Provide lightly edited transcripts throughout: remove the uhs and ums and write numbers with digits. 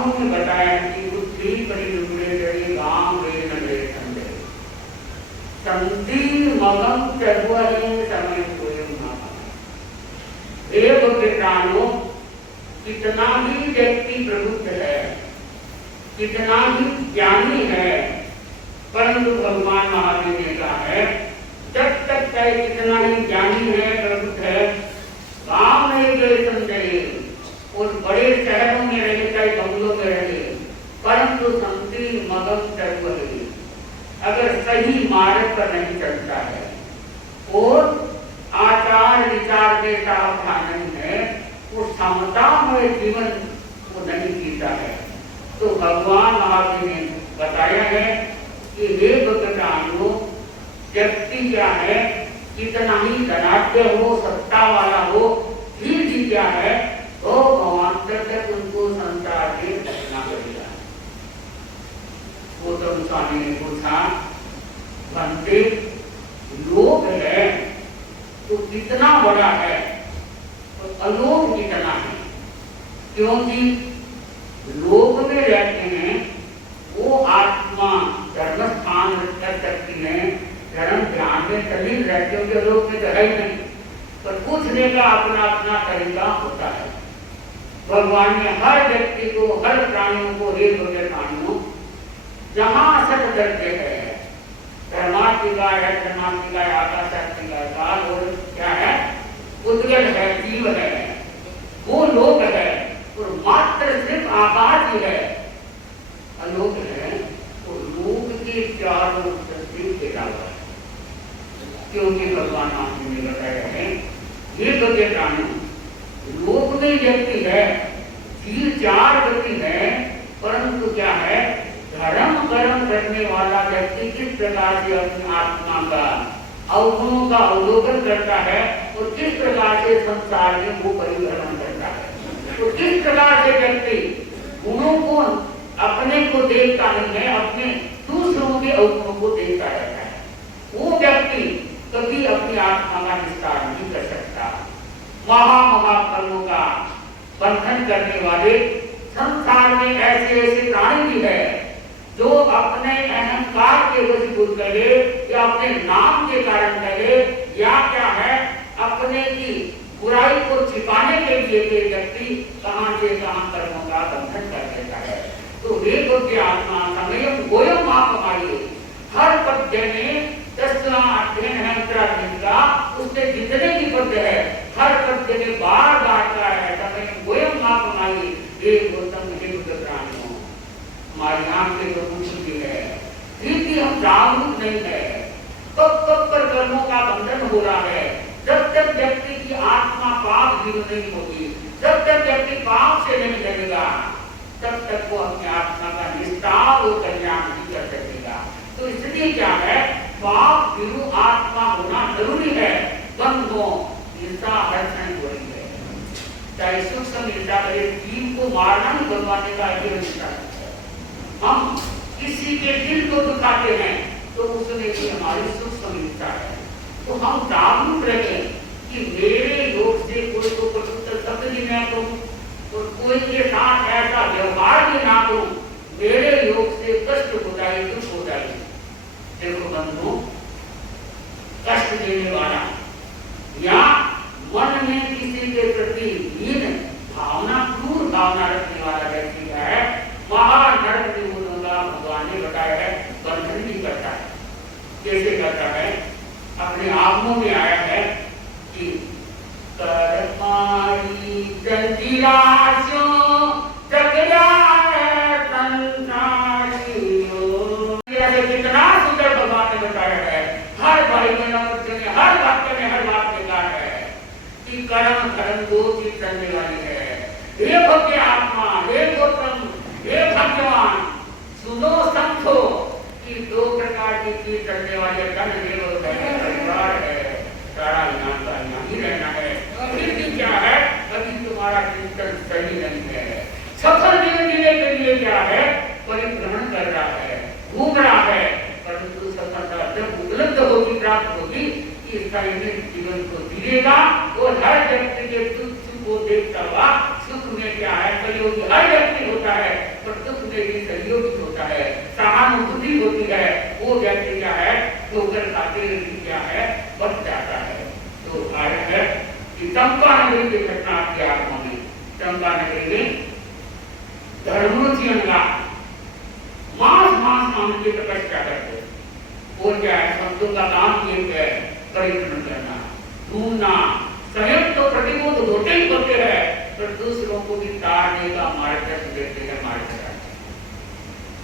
आगमों में बताया कि बुद्धि परिलुगड़े जड़े गांव रे नगरे संदे संति मगम चरुआहे समय कोई मामा। एक कीटाणु कितना भी व्यक्ति प्रबुद्ध है, कितना भी ज्ञानी है, परंतु भगवान महावीर ने कहा है जब तक चाहे कितना ही ज्ञानी है, प्रबुद्ध है, गांव में गए संदेह और बड़े शहरों में रहे, चाहे बंगलों में रहे, परंतु संति मगम चरुआहे, अगर सही मार्ग पर नहीं चलता है और आचार विचार के सावधान नहीं है, वो समतामय जीवन को नहीं जीता है। तो भगवान महावीर ने बताया है कि हे भक्तांगो, व्यक्ति क्या है, कितना ही धनाढ्य हो, सत्ता वाला हो, फिर भी क्या है, तो भगवान तक उनको संसार से रखना पड़ेगा। गौतम स्वामी ने पूछा, बनते लोभ है तो कितना बड़ा है और अलोभ कितना है? क्योंकि लोभ में रहते हैं वो आत्मा धर्म स्थान कर सकती है, धर्म ध्यान में तल्लीन रहते हो, जो लोग में तो है ही नहीं, पर पूछने का अपना अपना तरीका होता है। भगवान ने हर व्यक्ति को, हर प्राणियों को, हे प्राणियों, जहां सत करते हैं, धर्मात्मिका है, धर्मात्मिका है, आकाशात्मिका है, काल और क्या है, उद्गल है, जीव है, वो लोक है, और मात्र सिर्फ आकाश ही है, अलोक है, तो लोक के चारों तरफ घेरा हुआ है। क्योंकि भगवान महावीर ने बताया है, ये गति प्राणी लोक में व्यक्ति है, जीव चार गति है, परंतु क्या है, धर्म कर्म करने वाला व्यक्ति किस प्रकार से अपनी आत्मा का अवगुणों का अवलोकन करता है और किस प्रकार से संसार में वो परिभ्रमण करता है। तो किस प्रकार से व्यक्ति गुणों को, अपने को देखता नहीं है, अपने दूसरों के अवगुणों को देखता रहता है, वो व्यक्ति कभी अपनी आत्मा का विस्तार नहीं कर सकता। महामहाकर्मों का बंधन करने वाले संसार में ऐसे ऐसे प्राणी भी है जो अपने अहंकार के वशीभूत करे या अपने नाम के कारण करे, या क्या है, अपने की बुराई को छिपाने के लिए के व्यक्ति कहां से कहां कर्मों का बंधन कर देता है। तो हे बुद्धि आत्मा समयम गोयम आपमाये, हर पद्य में 10वां अध्ययन है का, उससे जितने भी पद्य है हर पद्य में बार बार का है समयम गोयम आपमाये, हे गौतम हे बुद्ध प्राणियों, हमारी आंखें तो कुछ भी है, फिर भी हम जागरूक नहीं है, कब कब पर कर्मों का बंधन हो रहा है। जब तक व्यक्ति की आत्मा पाप जीव नहीं होगी, जब तक व्यक्ति पाप से नहीं लगेगा, तब तक वो अपनी आत्मा का निस्तार और कल्याण नहीं कर सकेगा। तो इसलिए क्या है, पाप विरु आत्मा होना जरूरी है। बंधो हिंसा हर क्षण हो रही है, चाहे सूक्ष्म हिंसा करे, जीव को मारना ही भगवान ने कहा हिंसा। हम किसी के दिल को दुखाते हैं तो उसमें भी हमारी सूक्ष्म हिंसा है। तो हम जागरूक रहे कि मेरे योग से कोई को पवित्र शब्द भी न करूं और कोई के साथ ऐसा व्यवहार भी ना करूं, मेरे योग से कष्ट हो जाए, दुख हो जाए। देखो बंधु, कष्ट देने वाला या मन में किसी के प्रति हीन भावना, क्रूर भावना रखने वाला व्यक्ति का है, महानरक निबोधों का भगवान ने बताया है, बंधन भी करता है। कैसे करता है, अपने आत्मों में आया है कि कर्माणि जंजीरास्यो जगदाय संसारियो, ये कितना सुंदर भगवान ने बताया है। हर भाई में, हर वाक्य में, हर बात में कहा है कि कर्म धर्म दो चीज करने वाली है। हे भव्य आत्मा, हे गौतम, हे भगवान, सुनो समझो कि दो प्रकार की चीज करने वाले धन देव है, परिवार है, सारा यहाँ का यहाँ ही रहना है। फिर भी क्या है, कभी तुम्हारा चिंतन सही नहीं है। सफल जीवन जीने के लिए क्या है, परिभ्रमण कर रहा है, घूम रहा है, परंतु सफलता जब उपलब्ध होगी, प्राप्त होगी, इसका जीवन को जिएगा और हर व्यक्ति के दुख को देखता हुआ सुख में क्या है, कलियुगी हर व्यक्ति होता है, चंपा नगरी की घटना आपकी आत्मा में। चंपा नगरी में धर्मरुचि मांस खाने की तपस्या करते। और क्या है, शब्दों का काम ये है, परिश्रम करना, ढूंढना, संयुक्त तो प्रतिबोध होते ही होते हैं, पर दूसरों को भी तारने का मार्गदर्शन देते हैं, मार्गदर्शन।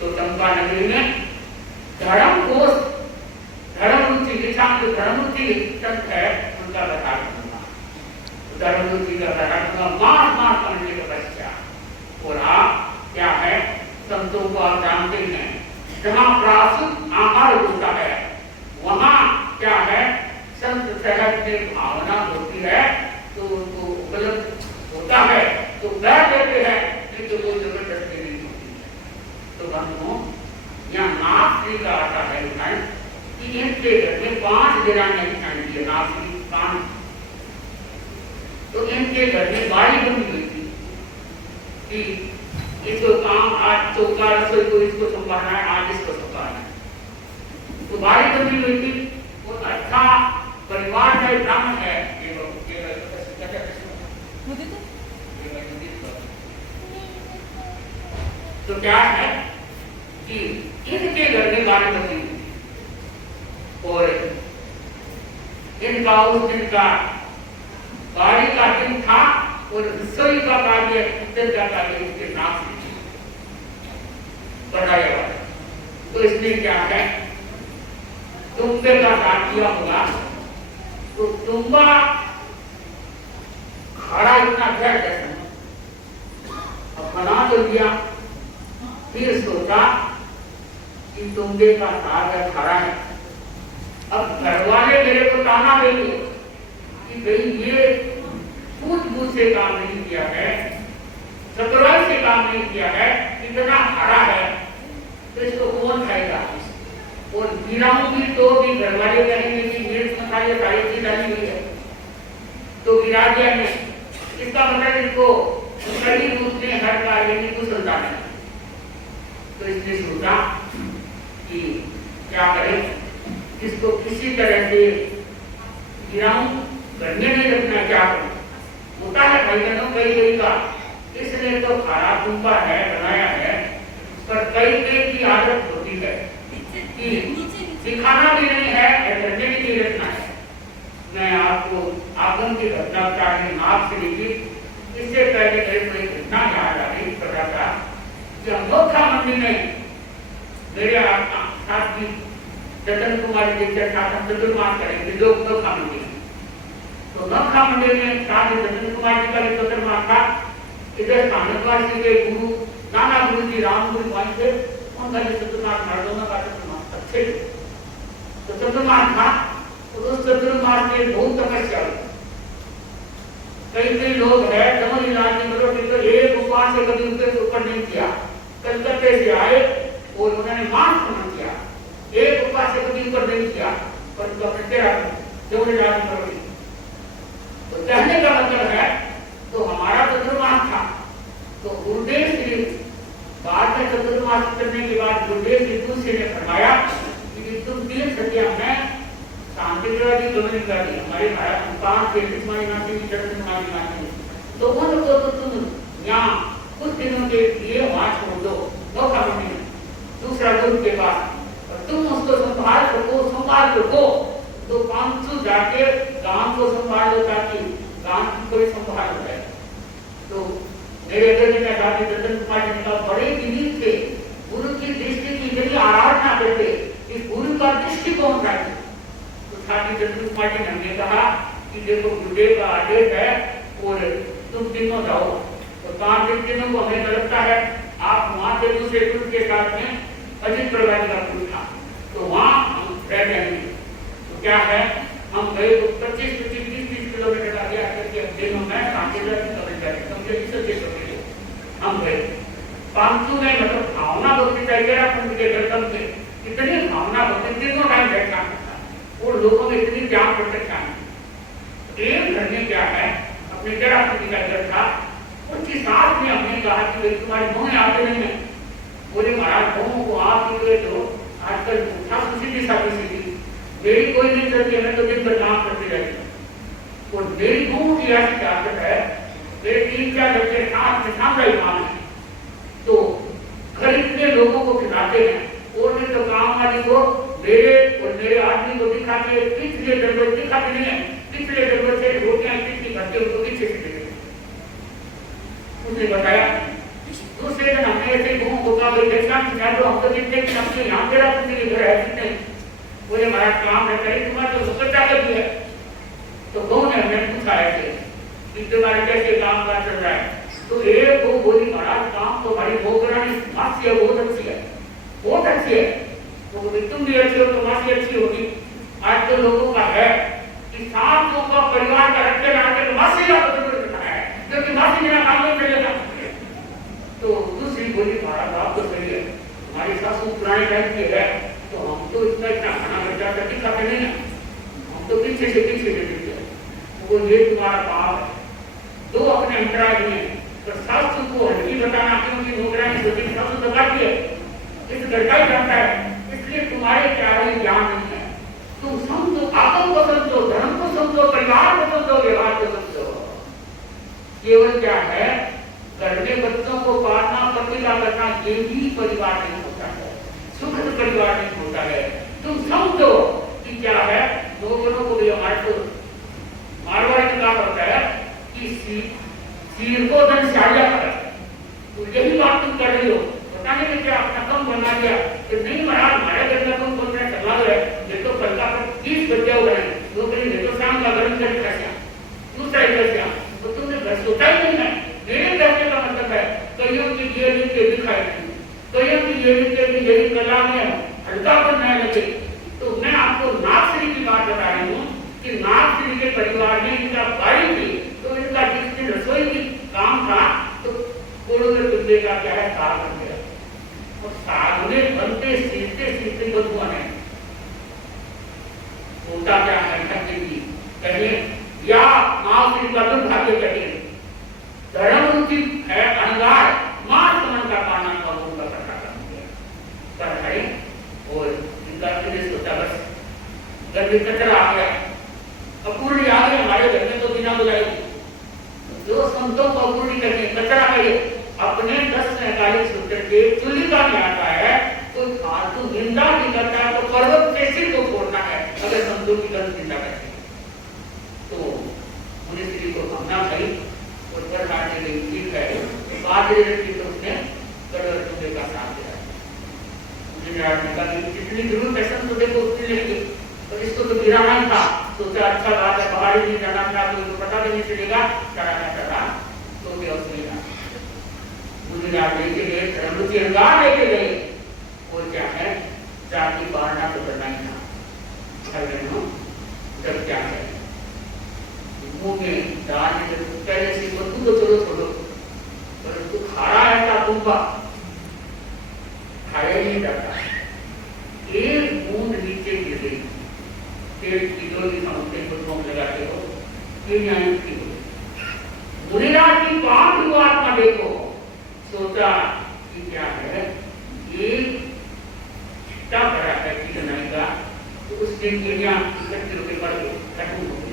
तो चंपा नगरी में धर्म कोष, धर्मरुचि निशान जो धर्मरुचि संत है उनका प्रकाश करना, धर्मरुचि का प्रकाश करना, मांस खाने की तपस्या। और आप क्या है, संतों को आप जानते हैं, जहाँ प्रासुत आहार होता है वहाँ क्या है, संत सहज में भावना होती है तो उनको उपलब्ध होता है, तो बैठ लेते हैं, नहीं तो कोई जबरदस्ती नहीं होती है। तो बंधुओं, यहाँ नाथ का आता है उदाहरण कि इनके घर में 5 गिराने दिखाई दिए, नाथी 5। तो इनके घर में बाड़ी बनी हुई थी कि इसको काम आज चौका रसोई को इसको संभालना है, आज इसको संभालना है। तो बाड़ी बनी हुई थी, वो अच्छा परिवार का ब्राह्मण है। तो क्या है कि इनके घर में बाड़ी बनी हुई थी और इनका उस दिन का बाड़ी का दिन था और रसोई का कार्य इधर का कार्य इसके नाम से बढ़ाया। तो इसमें क्या है, तुम्बे का साथ किया होगा, तो तुम्बा खड़ा इतना घर जैसा अब बना तो दिया, फिर सोचा कि तुम्बे का साथ खड़ा है। अब घर वाले मेरे को ताना देंगे कि भाई ये सूझबूझ से काम नहीं किया है, चतुराई से काम नहीं किया है, इतना खड़ा है, तो इसको कौन खाएगा। और गिराऊंगी तो भी घर वाले कहेंगे कि मिर्च मसाले सारी चीज डाली हुई है, तो गिरा दिया ने, इसका मतलब इसको सही रूप से हर कार्य में कुशलता है। तो इसने सोचा कि क्या करें, इसको किसी तरह से गिराऊं, घर में नहीं रखना, क्या करूं। होता है भाई बहनों कई का, इसने तो खराब तुम्बा है बनाया है, पर कई की आदत होती है कि दिखाना भी नहीं है, घर में भी नहीं रखना है। मैं आपको आगम की घटना बता रही आपसे लिखी, इससे पहले मेरे को एक घटना याद आ रही, पता था कि अनोखा मंदिर में मेरे साथ भी जतन कुमार जी के साथ हम चतुर्मास करेंगे, लोग नोखा मंदिर। तो नोखा मंदिर में साथ जतन कुमार जी का भी चतुर्मास था। इधर स्थानकवासी के गुरु नाना गुरु जी राम गुरु भाई थे, उनका भी चतुर्मास मर्दों का चतुर्मास अच्छे थे। तो चतुर्मास था, तो उस चतुर्मास में बहुत तपस्या हुई। कई लोग है जमुन इलाज में मतलब तो एक उपवास से कभी उनके ऊपर नहीं किया, कलकत्ते से आए और उन्होंने मांस खा किया, एक उपवास से कभी ऊपर नहीं किया, पर उनका जमुन इलाज में। तो कहने का मतलब है, तो हमारा चतुर्मास था, तो गुरुदेव श्री बाद में चतुर्मास करने के बाद गुरुदेव श्री तुलसी ने फरमाया कि तुम 3 सदिया में शांति की दोनों कर दी, हमारे भारत 5 के मानी नाती, तो उनको तो तुम यहाँ कुछ दिनों के लिए वहां छोड़ दो, नोखा मंदिर दूसरा गुरु के पास, और तुम उसको संभाल सको, तो 500 जाके गांव को संभाल लो ताकि गांव की कोई संभाल हो जाए। तो मेरे अध्यक्ष ने कहा कि जतन कुमार जी का बड़े विनीत थे, गुरु की दृष्टि की यदि आराधना करते कि गुरु का दृष्टिकोण था। तो साथी जतन कुमार जी ने हमें कहा कि देखो गुरुदेव का आदेश है और तुम तीनों जाओ, तो 5 दिनों को हमें लगता है आप वहां से दूसरे गुरु के साथ में अजित प्रवाद का गुरु था, तो वहां हम रह जाएंगे। तो क्या है, हम गए तो 25-30 किलोमीटर आगे आकर के दिनों में हम गए। पांचू में मतलब भावना भक्ति चाहिए के दर्शन से इतनी भावना भक्ति तीनों टाइम बैठा और लोगों में इतनी ज्ञान प्रतिष्ठा। एक घर में क्या है, अपने जरा का घर था, उसके साथ में हमने कहा कि तुम्हारे मुंह आते नहीं है, बोले महाराज मुंह को आप निकले तो आजकल उसी की शादी सी थी, मेरी कोई नहीं चलती, मैं तो दिन भर काम करती रहती। और मेरी दूर की ऐसी आदत है, मेरे 3-4 बच्चे साथ में सामने इमाम है, तो घर इतने लोगों को खिलाते हैं, और नहीं तो काम वाली को मेरे और मेरे आदमी को दिखा के पिछले दरवाजे दिखाते नहीं है, पिछले दरवाजे से रोटियां पिछली करते उनको पीछे से देते। उसने बताया दूसरे दिन हमने ऐसे घूम घुमा भाई देखा कि हम तो देखते कि हमने यहाँ तेरा पिछले घर है कितने बोले हमारा काम है कहीं तुम्हारा तो सुकता कर दिया। तो कौन है मैंने पूछा ऐसे कि तुम्हारे कैसे काम का चल रहा है, तो एक वो बोली महाराज काम तो हमारी भोगरानी मासी है, बहुत अच्छी है, बहुत अच्छी है। तो बोले तुम भी अच्छी हो तो मासी अच्छी होगी। आज तो लोगों का है कि 7 लोगों का परिवार का रखते रहते तो मासी का जरूरत रखना है, क्योंकि मासी बिना काम नहीं चलेगा। तो दूसरी बोली महाराज आप तो सही है, हमारी सासू पुराने टाइम की है, तो हम तो इतना खाना बचा कर दिखाते नहीं है, हम तो पीछे से दिखते हैं। वो ये तुम्हारा पाप है। दो अपने अंतराज में तो सासू को हल्की बताना क्योंकि नौकरानी सोची सासू तो काफी है, इस घर का ही जानता है, इसलिए तुम्हारे प्यारे ज्ञान नहीं है। तुम समझो, आत्म को समझो, धर्म को समझो, परिवार को समझो, व्यवहार को समझो। केवल क्या है, घर में बच्चों को पालना प्रतिभा करना यही परिवार नहीं होता है, सुखद परिवार नहीं होता है। तुम समझो कि क्या है, नौकरों को भी हमारे मारवाड़ी में कहा होता है कि सिर को धन साझा कर, तो यही बात तुम कर रही हो। पता नहीं क्या अपना कम बना दिया कि नहीं महाराज हमारे घर में तुम बोल रहे चला रहे, ये तो कल का 30 बजे हो रहे हैं, नौकरी नहीं तो शाम का गर्म कर कैसे दूसरा ही कैसे, तो तुमने घर सोचा ही नहीं है। मेरे कहने का मतलब है कईयों की ये रीते दिखाई नहीं, कईयों की ये रीते भी यही कला में हल्का बनना लगे। तो मैं आपको नागश्री की बात बता रही हूँ कि नागश्री के परिवार में इनका भाई थी, तो इनका जिसकी रसोई की काम था तो कोड़ों में कुत्ते का क्या है साग बन गया, और साग में बनते सीखते बदबू आने होता क्या है कहिए या नागश्री का दुर्भाग्य कहिए। धर्म रुचि है अहंकार, मां समन का पाना का उनका कर है, और इनका सोचा बस घर में कचरा आ गया, अपूर्णी आ गई हमारे घर में तो बिना बुलाए जो संतों को अपूर्णी करके कचरा है, अपने 10-45 रुपए के चूल्ही का नहीं आता है, तो फालतू निंदा भी करता है, तो पर्वत के सिर को छोड़ना है अगर संतों की गलत निंदा करते। तो मुझे श्री को भावना भाई और पर काटने के ठीक है, बादरे व्यक्ति तो उसने कड़वे चूल्हे का साथ दिया। मुझे आदमी का जितनी जरूरत है संत देखो उतनी लेंगे, तो इसको तो गिराना ही था, सोचा अच्छा बात है, बाहर ही नहीं जाना था, तो पता भी नहीं चलेगा, चढ़ा तो भी उसने मुझे लेके गए, धर्म की अंगार लेके गए, और क्या है जाति बारना तो करना ही था। जब क्या है मुंह में दाल पहले से तू तो चलो छोड़ो, पर तू खारा ऐसा तुमका खाया नहीं जाता, एक बूंद नीचे गिर गई, 1.5 किलो की समुद्र को ठोक लगाते हो, फिर यहाँ की मुनिराज की पांच को आत्मा देखो, सोचा कि क्या है ये क्या करा है कि नहीं का, तो उस दिन दुनिया 31 रुपए पर खत्म हो गई।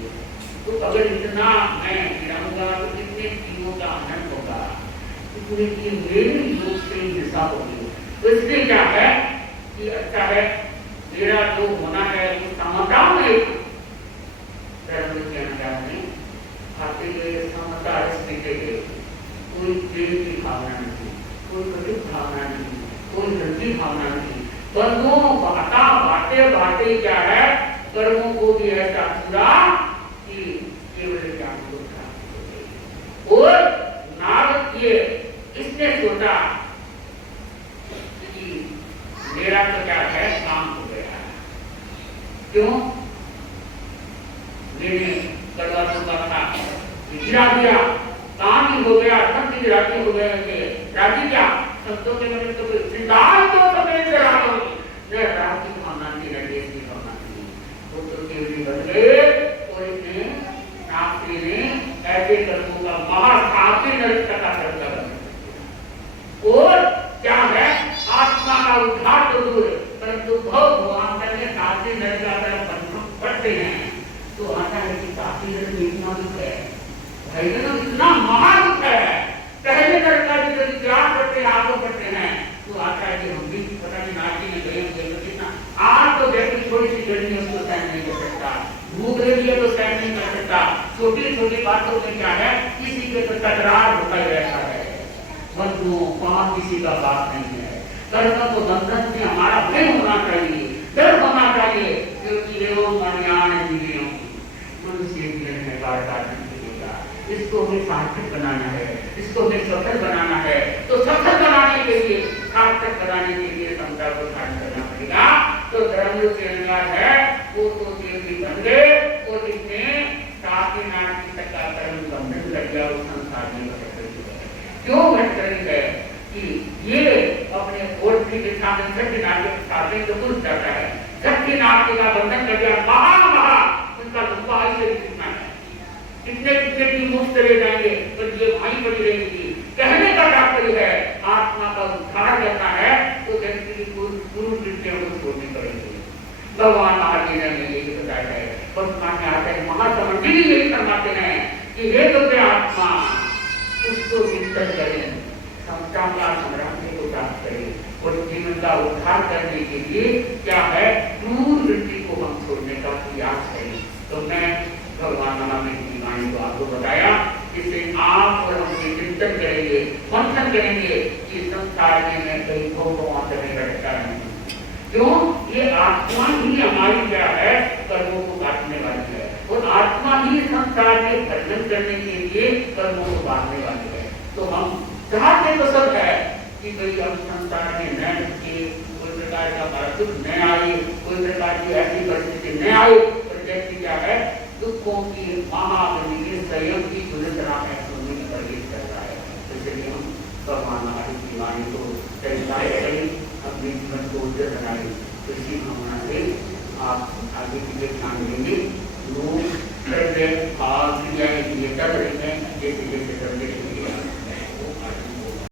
तो अगर इतना मैं गिराऊंगा तो कितने जीवों का आनंद होगा, इतने की मेरी योग से हिस्सा होगी। तो इसलिए क्या है कि अच्छा है मेरा जो होना है वो समता में आते गए समता स्थिति गए, कोई प्रेम की भावना नहीं, कोई कटुक भावना नहीं, कोई गंदी भावना नहीं, कर्मों बातें क्या है, कर्मों को भी ऐसा पूरा कि केवल ज्ञान को प्राप्त हो गई। और नारद ये इसने सोचा कि मेरा तो क्या है काम हो गया, क्यों मैंने कड़वा चुका था, गिरा दिया, काम ही हो गया, सब चीज राजी हो गए, राजी क्या संतों के मन में तो सिद्धांत तो मेरे से राजी राजी भावना की राजेश की भावना की, वो तो केवली बन गए, और इसने नागश्री ने ऐसे कर्मों का महास्थापी नृत्य का करता बना। और क्या है आत्मा का उद्धार तो दूर, परंतु भव भगवान ने नागश्री नृत्य का कर्म पढ़ते हैं तो आता है कि काफी जीवन में इतना दुख है, भाई बहनों इतना महादुख है। पहले लड़का भी जब त्याग करते हैं, आगे बढ़ते हैं, तो आता है कि हम भी पता नहीं नाची में गए कितना। आज तो व्यक्ति थोड़ी सी गर्मी उसको सहन नहीं कर सकता, भूख लगी है तो सहन नहीं कर सकता, छोटी छोटी बातों में क्या है, किसी के तो तकरार होता ही रहता है। बंधुओं वहां किसी का बात नहीं है। कर्म तो बंधन से हमारा भय होना चाहिए, डर होना चाहिए, क्योंकि एवं मणियान जीवियों मनुष्य जीवन में बार इसको हमें सार्थक बनाना है, इसको हमें सफल बनाना है। तो सफल बनाने के लिए, सार्थक बनाने के लिए समता को धारण करना पड़ेगा। तो धर्म के अनुसार है वो तो देवी बन गए और इसमें काफी नाटी तक का कर्म बंधन लग गया उस संसार में भटक रही है। क्यों भटक रही है कि ये अपने गोष्ठी के सामने सत्य नाट्य के सामने तो घुस जाता है, सत्य नाट्य का बंधन लग गया, महा उनका लंबा से कितना है, कितने कितने की मुफ्त चले जाएंगे, तो ये वहीं पड़ी रहेगी। कहने का तात्पर्य है आत्मा का उद्धार करना है तो व्यक्ति की पूर्व वृत्तियों को छोड़नी पड़ेगी। भगवान महावीर ने यही बताया है, वर्तमान में आते हैं महासमंडी भी यही फरमाते हैं कि हे दुर्गे आत्मा उसको चिंतन करें, समता संग्राम को प्राप्त करें और जीवन का उद्धार करने के लिए क्या है, पूर्व वृत्ति को हम छोड़ने का प्रयास करें। तो मैं भगवान महावीर की वाणी को आपको बताया, जिससे आप और हम चिंतन करेंगे, मंथन करेंगे कि संसार में कहीं भोगों से भटकता नहीं। क्यों? ये आत्मा ही हमारी क्या है, कर्मों को काटने वाली है और आत्मा ही संसार में भजन करने के लिए कर्मों को बांटने वाली है। तो हम चाहते तो सब है कि भाई हम संसार में न भटके, कोई प्रकार का दुख न आए, कोई प्रकार की ऐसी परिस्थिति न आए, पर व्यक्ति क्या है दुखों की महाबली स्वयं की दुर्दशा में सुनने की प्रवेश कर रहा है। इसलिए हम भगवान महावीर की वाणी को तैयार करें, अपने जीवन को उज्जवल बनाएं। तो इसी भावना से आप आगे की ध्यान देंगे। लोग कर रहे हैं, जैसे जैसे